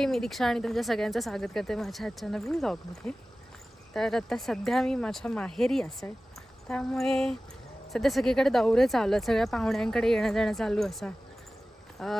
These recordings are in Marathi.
मंडळी, मी दीक्षा आणि तुमच्या सगळ्यांचं स्वागत करते माझ्या आजच्या नवीन व्लॉगमध्ये. तर आता सध्या मी माझ्या माहेरी असेल, त्यामुळे सध्या सगळीकडे दौरे चालू आहेत, सगळ्या पाहुण्यांकडे येणं जाणं चालू असा.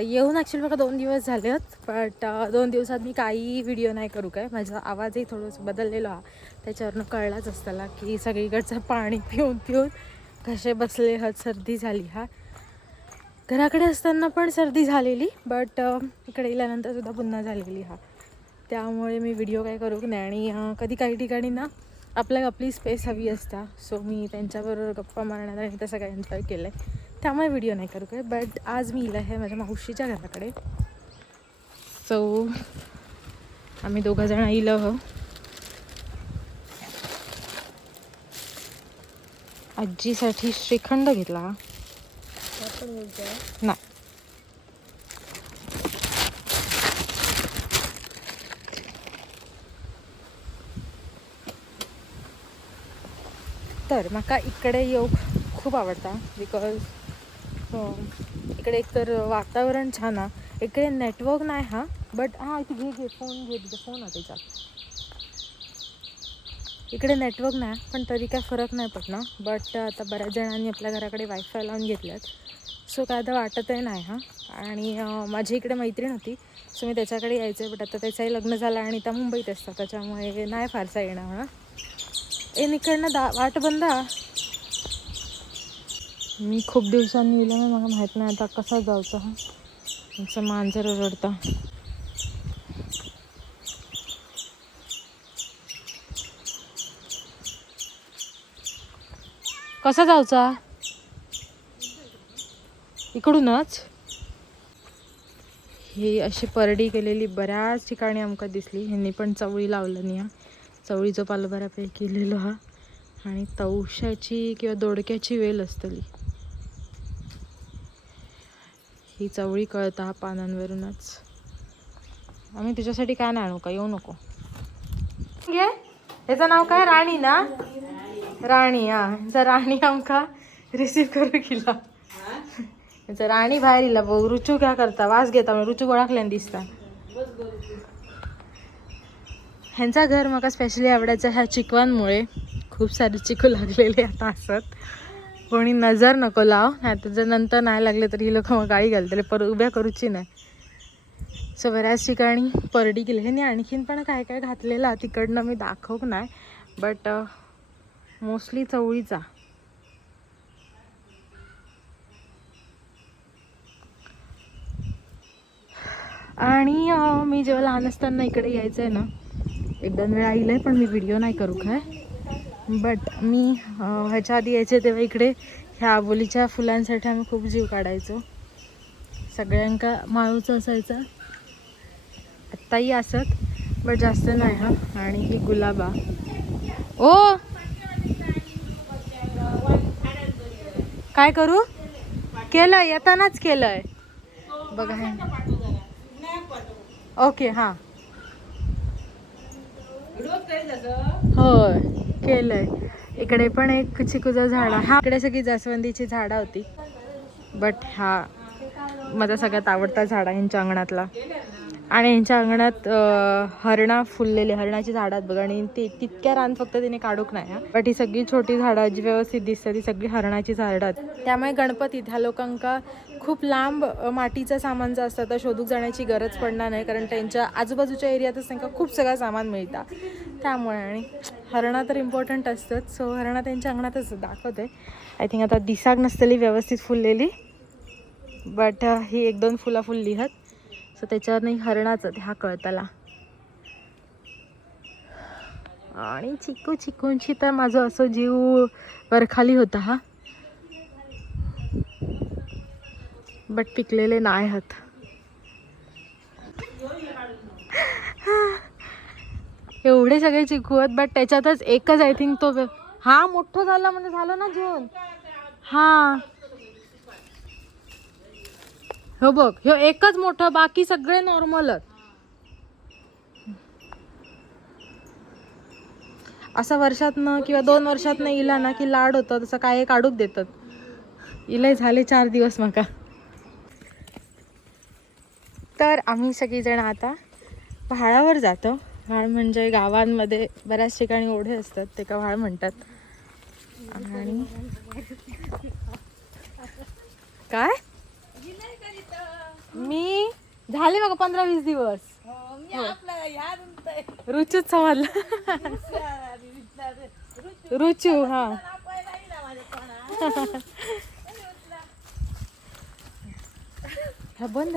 येऊन ॲक्च्युली बघा 2 दिवस झाले आहेत, बट 2 दिवसात मी काही व्हिडिओ नाही करू काय. माझा आवाजही थोडंसं बदललेलो हा, त्याच्यावरनं कळलाच असताना की सगळीकडचं पाणी पिऊन पिऊन घसे बसले आहेत, सर्दी झाली. घराकडे असताना पण सर्दी झालेली, बट इकडे गेल्यानंतर सुद्धा पुन्हा झालेली. त्यामुळे मी व्हिडिओ काय करू नाही. आणि कधी काही ठिकाणी ना आपली स्पेस हवी असता, सो मी त्यांच्याबरोबर गप्पा मारण्यात आणि तसं काही एन्जॉय केलं आहे, त्यामुळे व्हिडिओ नाही करू काय. बट आज मी इला आहे माझ्या मावशीच्या घराकडे, सो आम्ही 2 जण इलं हो. आजीसाठी श्रीखंड घेतला नाही. तर म्हाका इकडे येऊक खूप आवडता, बिकॉज इकडे एकतर वातावरण छान हा. इकडे नेटवर्क नाही हा, बट इथे घे फोन हा त्याच्यात. इकडे नेटवर्क नाही पण तरी काय फरक नाही पडणार. बट आता बऱ्याच जणांनी आपल्या घराकडे वायफाय लावून घेतल्यात, सो काय आता वाटतही नाही आणि माझी इकडे मैत्रीण होती, सो मी त्याच्याकडे यायचं आहे, बट आता त्याचंही लग्न झालं आणि त्या मुंबईत असतात, त्याच्यामुळे नाही फारसा येणं इकडनं वाट बंद. मी खूप दिवसांनी येईल ना, मला माहीत नाही आता कसा जायचं. आमचं मांजर ओरडता. कसा जायचा इकडूनच. ही अशी परडी केलेली बऱ्याच ठिकाणी आमका दिसली. ह्यांनी पण चवळी लावलं नाही. चवळीचं पालं बऱ्यापैकी केलेलं आणि तवशाची किंवा दोडक्याची वेल असतली. ही चवळी कळता पानांवरूनच. आम्ही तुझ्यासाठी काय नाही आणू का, येऊ नको. घे, ह्याचं नाव काय? राणी ना, राणी. ह्याचा राणी आमका रिसीव करू गेला. ह्याचा राणी बाहेर इला भाऊ. रुचू काय करता, वास घेता म्हणजे रुचू ओळखल्यान दिसता. ह्यांचा घर मला स्पेशली आवडायचं ह्या चिकवांमुळे. खूप सारे चिकू लागलेले आता असत, कोणी नजर नको लाव, नाही तर नंतर नाही लागले तरी ही लोक मग गाळी घालतले, पर उभ्या करूची नाही. सो बऱ्याच ठिकाणी परडी केली. ह्यांनी आणखीन पण काय काय घातलेला तिकडनं मी दाखवक नाही, बट मोस्टली चवळीचा. आणि मी जेव्हा लहान असताना इकडे यायचं आहे ना, 1-2 वेळा येईल पण मी व्हिडिओ नाही करू काय. बट मी ह्याच्या आधी यायचे तेव्हा इकडे ह्या आबोलीच्या फुलांसाठी आम्ही खूप जीव काढायचो. सगळ्यांका माळूचं असायचं, आत्ताही असत बट जास्त नाही. आणि ही गुलाबा ओ काय करू केलंय, येतानाच केलंय बघा. ओके हां, होय केलंय. इकडे पण एक चिकूचं झाड आहे. इकडे सगळी जास्वंदीची झाडं होती, बट हा माझा सगळ्यात आवडता झाड आहे ह्यांच्या अंगणातला. आणि यांच्या अंगणात हरणा फुललेले, हरणाची झाडं आहेत बघा. आणि ते तितक्या रान फक्त तिने काढूक नाही बट ही सगळी छोटी झाडं जी व्यवस्थित दिसतात ती सगळी हरणाची झाडं आहेत. त्यामुळे गणपतीत ह्या लोकांका खूप लांब मातीचं सामान जर असतं तर शोधूक जाण्याची गरज पडणार नाही, कारण त्यांच्या आजूबाजूच्या एरियातच त्यांना खूप सगळं सामान मिळतं. त्यामुळे आणि हरणा तर इम्पॉर्टंट असतंच, सो हरणा त्यांच्या अंगणातच दाखवते. आय थिंक आता दिसाक नसलेली व्यवस्थित फुललेली, बट ही 1-2 फुला फुलली आहेत, सो त्याच्यावर नाही हरणाचं हा कळतला. आणि चिकूंची तर माझं असं जीव वरखाली होता बट पिकलेले नाही आहेत. एवढे सगळे चिकू आहेत, बट त्याच्यातच एकच आय थिंक तो मोठं झाला म्हणजे झालं ना जून. हो बघ, ह्यो एकच मोठं, बाकी सगळे नॉर्मलच. असं वर्षातनं किंवा 2 वर्षातनं इला ना की लाड होतं, तसं काय काढूक देतात. इले झाले 4 दिवस माका. तर आम्ही सगळीजण आता व्हाळावर जातो. व्हाळ म्हणजे गावांमध्ये बऱ्याच ठिकाणी ओढे असतात, ते का व्हाळ म्हणतात. आणि काय मी झाले बघा 15-20 दिवस. रुचूच समजलं. रुचू हा. बंद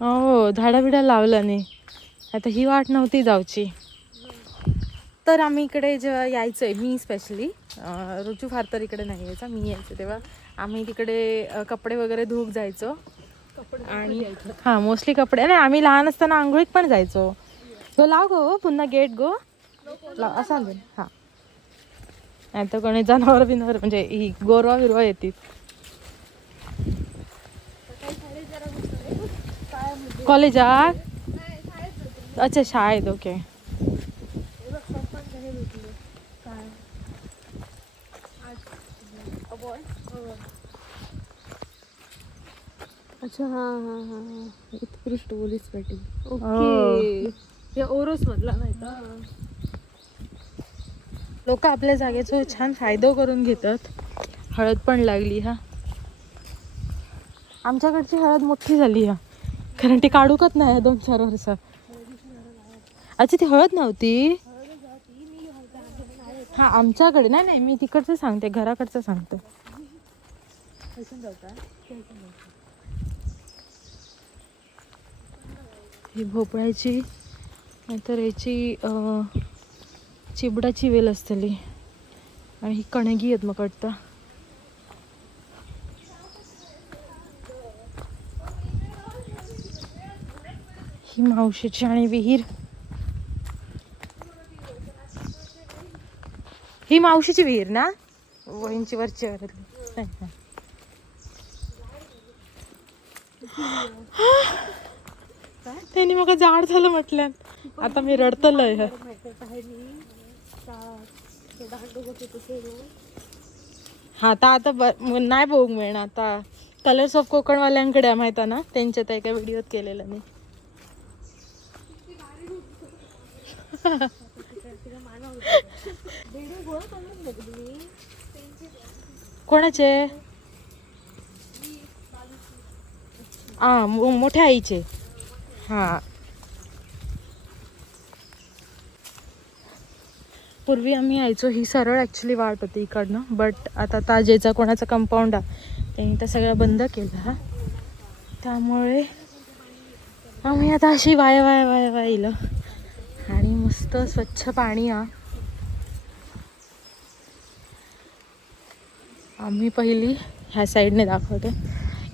हो, झाडा बिडा लावला नाही. आता ही वाट नव्हती जाऊची. तर आम्ही इकडे जेव्हा यायचंय, मी स्पेशली, रुचू फार तर इकडे नाही यायचा, मी यायचं तेव्हा आम्ही तिकडे कपडे वगैरे धुवूक जायचो. आणि हां, मोस्टली कपडे. नाही, आम्ही लहान असताना आंघोळीत पण जायचो. गो लाव गो पुन्हा गेट गो लाव असं आणून. हां, नाही तर कोणी जनावर बिनावर म्हणजे ही गोरवा बिरवा येतील. कॉलेजात अच्छा शाळेत. ओके. अच्छा हा हा हा हा, उत्कृष्ट पोलीस पाटील. ओके. या ओरोस मधला नाही का? लोक आपल्या जागेचा छान फायदा करून घेतात. हळद पण लागली. हा, आमच्याकडची हळद मोठी झाली हा, कारण ती काढूकच नाही 2-4 वर्ष. अच्छा, ती हळद नव्हती. हा, आमच्याकडे नाही नाही, मी तिकडचं सांगते, घराकडचं सांगते. ही भोपळ्याची नाहीतर याची चिबडाची वेल असतली. आणि ही कणगी आहेत मग वाटतं. ही मावशीची आणि विहीर. ही मावशीची विहीर ना, वहींची वरची वरली. त्यांनी मग जाड झालं म्हटलं. आता मी रडतलंय. हा, आता नाही बघू मिळणार. आता कलर्स ऑफ कोकणवाल्यांकडे माहित आहे ना, त्यांच्या त्या एका व्हिडिओत केलेलं मी. कोणाचे? मोठ्या आईचे. हा, पूर्वी आम्ही यायचो, ही सरळ ॲक्च्युली वाट होती इकडनं. बट आता ताजेचा कोणाचा कंपाऊंड आहे, त्यांनी तर सगळं बंद केलं. हा, त्यामुळे आम्ही आता अशी वाया येईल. आणि मस्त स्वच्छ पाणी. आम्ही पहिली ह्या साईडने दाखवते.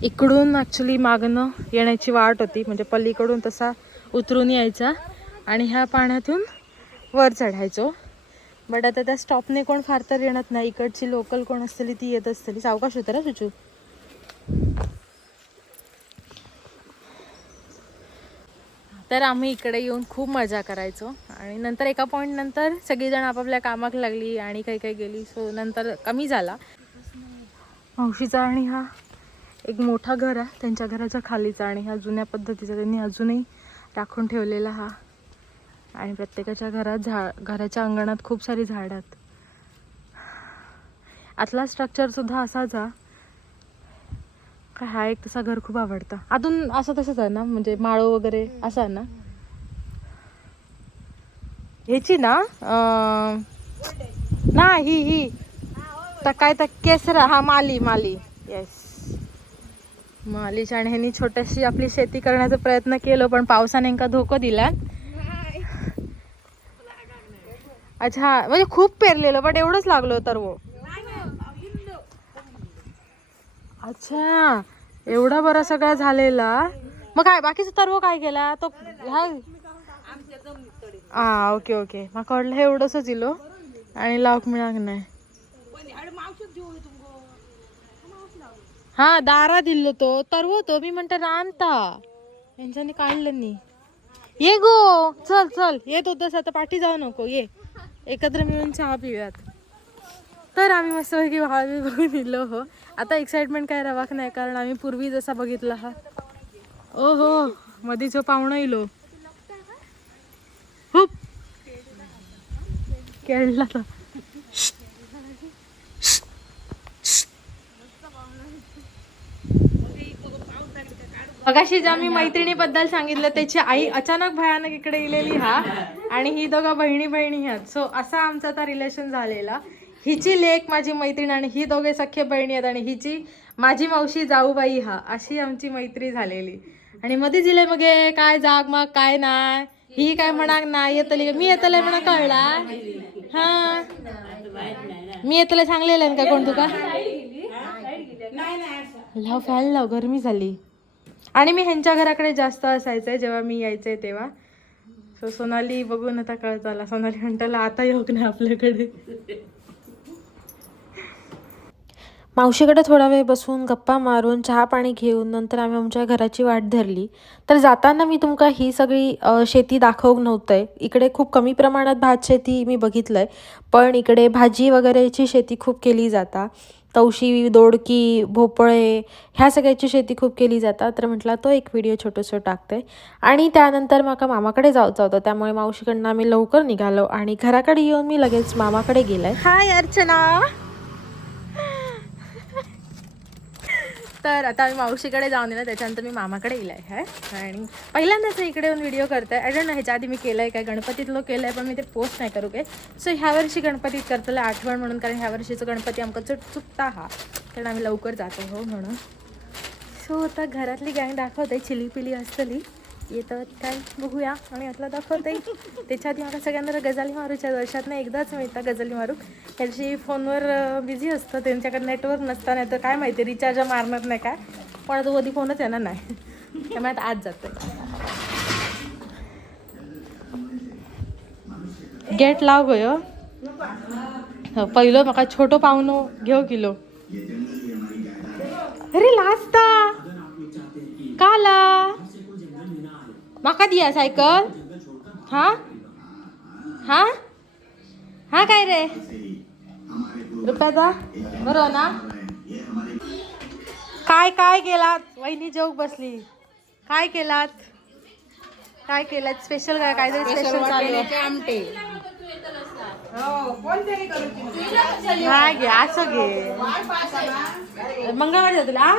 इकडून ॲक्च्युली मागणं येण्याची वाट होती, म्हणजे पलीकडून तसा उतरून यायचा आणि ह्या पाण्यातून वर चढायचो. बट आता त्या स्टॉपने कोण फार तर येणत नाही. इकडची लोकल कोण असतली ती येत असतली. सावकाश होतं ना सुचू. तर आम्ही इकडे येऊन खूप मजा करायचो. आणि नंतर एका पॉईंट नंतर सगळीजण आपापल्या कामाक लागली आणि काही गेली. सो नंतर कमी झाला. मावशीचा आणि हा एक मोठा घर आहे, त्यांच्या घराच्या खालीचा. आणि ह्या जुन्या पद्धतीचा त्यांनी अजूनही राखून ठेवलेला हा. आणि प्रत्येकाच्या घरात घराच्या अंगणात खूप सारी झाडं आहेत. आतला स्ट्रक्चर सुद्धा असाच हा. काय हा एक तसा घर खूप आवडतं. अजून असं तसंच आहे ना, म्हणजे माळो वगैरे असं आहे ना. ह्याची ना ना ही तर काय तर केसर. हा, माली. येस, मालीच्या. आणि ह्यांनी छोट्याशी आपली शेती करण्याचा प्रयत्न केलं, पण पावसाने नेमका धोका दिला. अच्छा, म्हणजे खूप पेरलेलं बट एवढंच लागलो तर वो. अच्छा, एवढा बरा सगळा झालेला. मग काय बाकीचं तरव काय केला तो? हा, ओके. मग वाटलं हे एवढंच दिलो आणि लावक मिळाक नाही. हा, दारा दिलो तो तरव होतो. मी म्हणते रानता यांच्यानी काढलं नाही. ये गो, चल चल, येत होतस आता, पाठी जाऊ नको, ये एकत्र मिळून चहा पिऊयात. तर आम्ही मस्तपैकी भावी बघून दिलो हो. आता एक्साइटमेंट काय रवाक नाही, कारण आम्ही पूर्वी जसा बघितला हा. ओ हो, मध्ये जो पाहुणा इलो खूप खेळला तर. मगाशी ज्या मी मैत्रिणीबद्दल सांगितलं त्याची आई अचानक भयानक इकडे इलेली हा, आणि ही दोघं बहिणी बहिणी आहेत. सो असा आमचा आता रिलेशन झालेला. हिची लेक माझी मैत्रीण आणि ही दोघे सख्खे बहिणी आहेत, आणि हिची माझी मावशी जाऊबाई हा, अशी आमची मैत्री झालेली. आणि मध्ये दिले मग काय जाग मग काय नाही, ही काय म्हणा नाही येतली, मी येतले म्हणा कळला. हा मी येतले सांगलेलं का कोण तुका लाव फॅन लाव, गरमी झाली. आणि मी ह्यांच्या घराकडे जास्त असायचंय जेव्हा मी यायचंय तेव्हा. सो सोनाली बघून आता कळत आला, सोनाली म्हणताला आता योग नाही आपल्याकडे. मावशीकडे थोडा वेळ बसून गप्पा मारून चहा पाणी घेऊन नंतर आम्ही आमच्या घराची वाट धरली. तर जाताना मी तुमका ही सगळी शेती दाखवून नव्हतंय. इकडे खूप कमी प्रमाणात भात शेती मी बघितलंय, पण इकडे भाजी वगैरेची शेती खूप केली जाता. तवशी, दोडकी, भोपळे ह्या सगळ्याची शेती खूप केली जातात. तर म्हटलं तो एक व्हिडिओ छोटंसं टाकते. आणि त्यानंतर माका मामाकडे जायचं होतं, त्यामुळे मावशीकडनं आम्ही लवकर निघालो आणि घराकडे येऊन मी लगेच मामाकडे गेलाय. हाय अर्चना. तर आता मी मावशीकडे जाऊन येणार, त्याच्यानंतर मी मामाकडे येलाय आहे. आणि पहिल्यांदाच इकडे येऊन व्हिडिओ करताय. आय डोंट नो ह्याच्या आधी मी केलं आहे काय, गणपतीतलं केलं आहे पण मी ते पोस्ट नाही करू काय. सो ह्या वर्षी गणपतीत करतलं आठवण म्हणून, कारण ह्या वर्षीचं गणपती आमका चुकता हा, कारण आम्ही लवकर जातो हो म्हणून. सो आता घरातली गँग दाखवते, चिली पिली असतली येतं काय बघूया. आणि यातला दाखवते त्याच्या आधी मला सगळ्यांना गजाली मारूच्या वर्षात नाही एकदाच मिळतं गजाली मारू. त्याची फोनवर बिझी असतं, त्यांच्याकडे नेटवर्क नसतं, नाही तर काय माहिती रिचार्ज मारणार नाही काय, पण तो कधी फोनच येणार नाही, त्यामुळे आता आज जाते. गेट लाव गयो. पहिलं म्हाका छोटो पाहुणो घेऊ किलो. अरे लाजता काला माका दिया सायकल. हा हा हा काय रे रुपयाचा बरोबर ना. काय काय केलात वहिनी, जोक बसली. काय केलात, काय केलात स्पेशल, काय काहीतरी स्पेशल आमटे. हा घे असं घे, मंगळवारी तुला.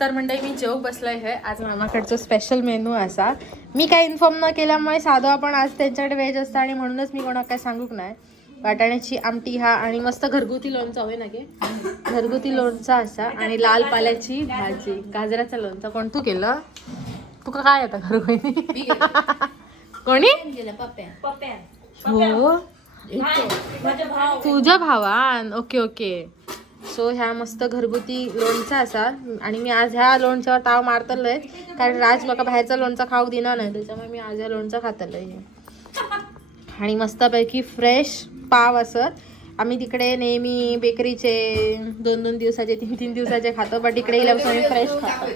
तर मंडळी मी जेव बसलोय आहे. आज मामाकडचं स्पेशल मेनू असा, मी काय इन्फॉर्म न केल्यामुळे साधं आपण आज त्यांच्याकडे व्हेज असतं आणि म्हणूनच मी कोणाला काय सांगूक नाही. वाटाण्याची आमटी हा, आणि मस्त घरगुती लोणचा होय ना गे, घरगुती लोणचा असा, आणि लाल पाल्याची भाजी, गाजराचा लोणचा. कोण तू केलं, तुका काय आता घरगुती कोणी हो तुझ्या भावान. Okay okay. सो ह्या मस्त घरगुती लोणचा असा, आणि मी आज ह्या लोणच्यावर ताव मारतलोय, कारण राज मला बाहेरचा लोणचा खाऊ देणार नाही, त्याच्यामुळे मी आज ह्या लोणचा खातलोय. आणि मस्तपैकी फ्रेश पाव असं. आम्ही तिकडे नेहमी बेकरीचे 2-2 दिवसाचे 3-3 दिवसाचे खातो, बट इकडे गेल्यापासून मी फ्रेश खातो.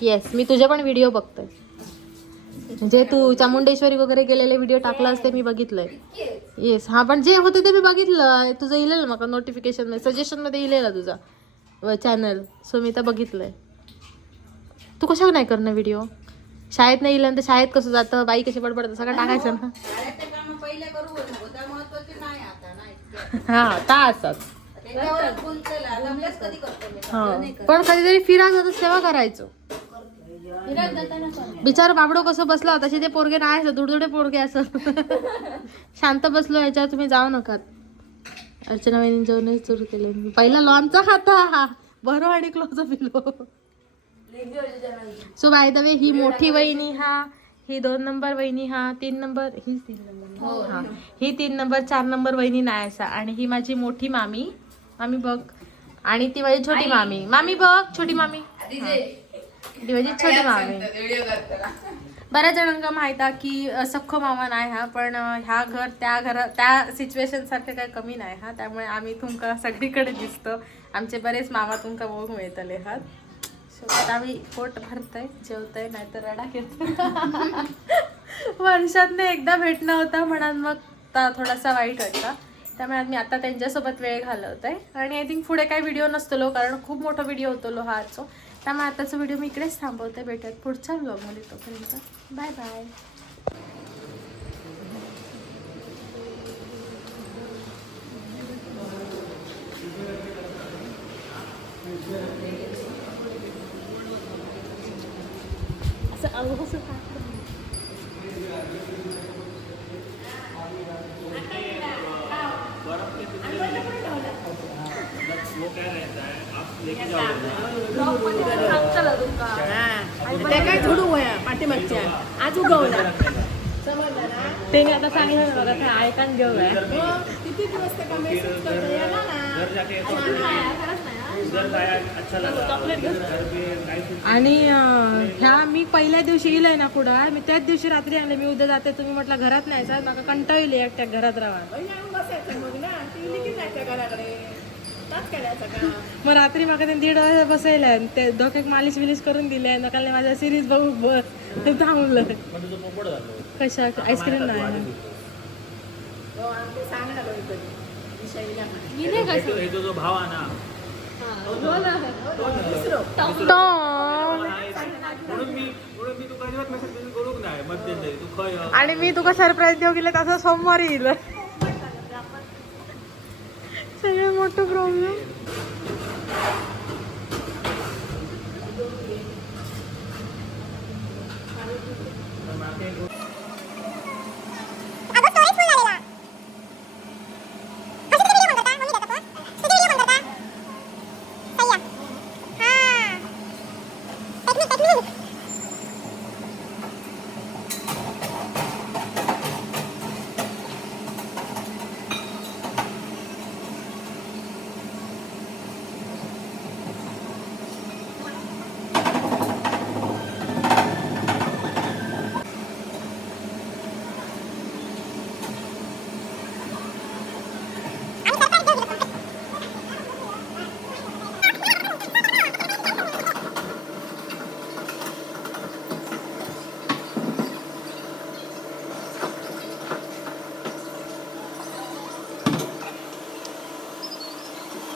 येस, मी तुझे पण व्हिडिओ बघतोय, म्हणजे तू चामुंडेश्वरी वगैरे गेलेले व्हिडिओ टाकला असते मी बघितलंय. येस हा, पण जे होते ते मी बघितलं. तुझं इलेलं मग नोटिफिकेशन मध्ये, सजेशन मध्ये इलेला तुझा चॅनल. सो मी तर बघितलंय. तू कशा नाही करणं व्हिडिओ, शाळेत नाही इलं तर शाळेत कसं जातं बाई, कशी बडबडतं सगळं टाकायचं ना. हा ता असत. पण कधीतरी फिरायचं जातं तेव्हा करायचो. बिचार बाबडो कसं बसला होता, तसे ते पोरगे नाही असं दुडदुडे पोरगे असं शांत बसलो. ह्याच्यावर तुम्ही जाऊ नका. अर्चना वहिनी जेवण सुरू केले. पहिला लॉनचा खाता हा बरो आणि क्लोज पिलो. सो बाय द वे ही मोठी वहिनी हा, ही 2 नंबर वहिनी हा, 3 नंबर ही 3 नंबर हा, ही 3 नंबर 4 नंबर वहिनी नाही असा. आणि ही माझी मोठी मामी, मामी बघ. आणि ती माझी छोटी मामी, मामी बघ छोटी मामी, ती माझी छोटी मामी. बऱ्याच जणांना माहित आहे की सख्खो मामा नाही हा, पण ह्या घर त्या सिच्युएशन सारखं काही कमी नाही हा, त्यामुळे आम्ही तुमका सगळीकडे दिसतो. आमचे बरेच मामा तुमका बघून मिळतले आहात. शेवट आम्ही पोट भरतंय जेवतंय नाही तर रडा घेत वर्षातनं एकदा भेटणं होतं म्हणून मग थोडासा वाईट वाटतं. त्यामुळे मी आता त्यांच्यासोबत वेळ घालवत आहे आणि आय थिंक पुढे काही व्हिडिओ नसतो कारण खूप मोठा व्हिडिओ होतो हा आजचा. त्यामुळे आताचा व्हिडिओ मी इकडेच थांबवते. भेटूयात पुढच्या व्लॉगमध्ये. तोपर्यंत बाय बाय. असं अंग कसं त्या काय झोडू वया पाठीमागच्या आज उगवला समजलं ना. ते मी आता सांगितलं बघा ते ऐकान घेऊ काय किती दिवस ते का मेसेज करतो याला ना. आणि ह्या मी पहिल्या दिवशी येईल ना पुढं मी त्याच दिवशी रात्री आणले. मी उद्या जाते तुम्ही म्हटलं घरात नाही सर नका कंटाळली एकट्या घरात राहा. बसायचं मग ना ती लिखीत जायच्या घराकडे ताच करायचं का. मग रात्री माका त्यांनी 1.5 वाजता बसायला ते डोक्यात मालिश विलिश करून दिले. नकालने माझ्या सिरीज बघू बस ते थांबलं. कशा आईस्क्रीम नाही सांग ना कधीतरी विषय मी नाही काय जो भाव आहे ना म्हणून मी तुका अजिबात मेसेज करूक नाही मध्यंतरी तू खय आणि मी तुका सरप्राईज देऊ गेले तसं सोमवारी येईल. सगळ्यात मोठं प्रॉब्लेम